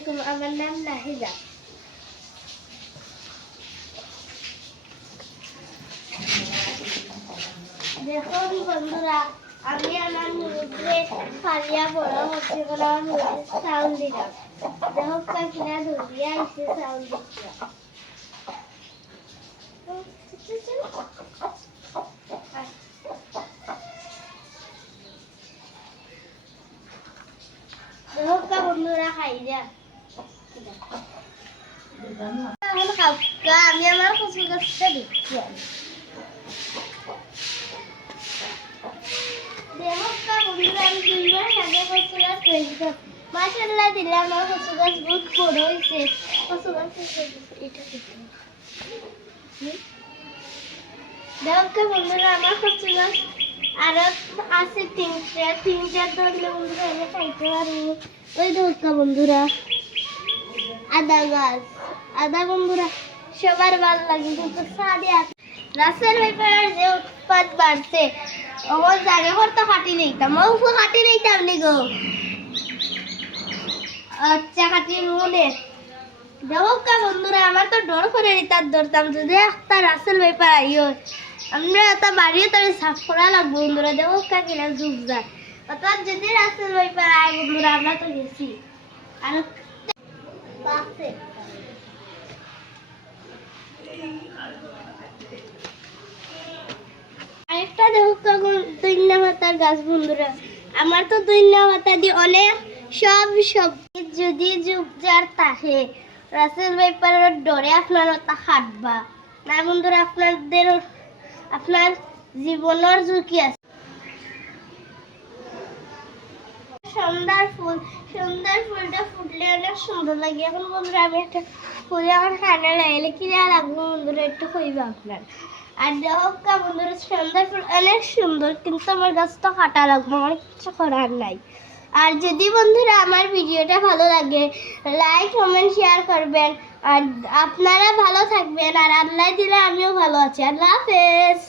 আলাইকুম, আমার নাম নাহিদা। দেখুন বন্ধুরা, আমি আমার মুরুব্রে ফালিয়া বড় হচ্ছে বলে আমার মুরুব্রে চাউল দিলাম। দেখো কিনা ধরিয়া আইসে চাউল দিচ্ছি। দেখো বন্ধুরা খাই যা। এখন খাওয়া আমি আমার কচু গাছটা দিচ্ছি। মাশাআল্লাহ দিলাম, আমার কচু গাছ বহুত বড় হয়েছে। কচু গাছ দেখো বন্ধুরা, আমার কচু গাছ আরো আছে তিনটা ধরলে বন্ধুরা আমি খাইতে পারবো। ওই দেখো বন্ধুরা আদা বন্ধুরা সবার ভালো লাগে, কিন্তু সাদে রাসেল ভাইপার যে উৎপাদ বাড়ছে ওর জায়গা করতে কাটি নিতাম, ও কাটি নিতাম নি গো। আচ্ছা কাটি মনে দেখো বন্ধুরা, আমার তো ডর করে নিতাম, ধরতাম যদি একটা রাসেল ভাইপার আইও আমরা তা বাড়িও তার সাফ করা লাগবো বন্ধুরা। দেখো কিনা যুগ যায়, অর্থাৎ যদি রাসেল ভাইপার আয় বন্ধুরা আমরা তো গেছি। আর আরেকটা দেখো দৈন্যা পাতার গাছ বন্ধুরা, আমার তো দৈন্যা পাতা দিয়ে অনেক সব যদি যুগ যার তাহে রাসেল ভাইপারের ডরে আপনারা তা হাঁটবা না বন্ধুরা, আপনার জীবনের ঝুঁকি আছে। সন্ধ্যার ফুলটা ফুটলে অনেক সুন্দর লাগে। এখন বন্ধুরা আমি একটা ফুল আমার কানে লাগাইলে কি লাগবে বন্ধুরা একটু কইবা আপনার। আর দেখো বন্ধুরা সন্ধ্যার ফুল অনেক সুন্দর, কিন্তু আমার গাছটা কাটা লাগবে, আমার কিছু করার নাই। আর যদি বন্ধুরা আমার ভিডিওটা ভালো লাগে লাইক কমেন্ট শেয়ার করবেন। আর আপনারা ভালো থাকবেন, আর আল্লাহ দিলে আমিও ভালো আছি। আল্লাহ হাফেজ।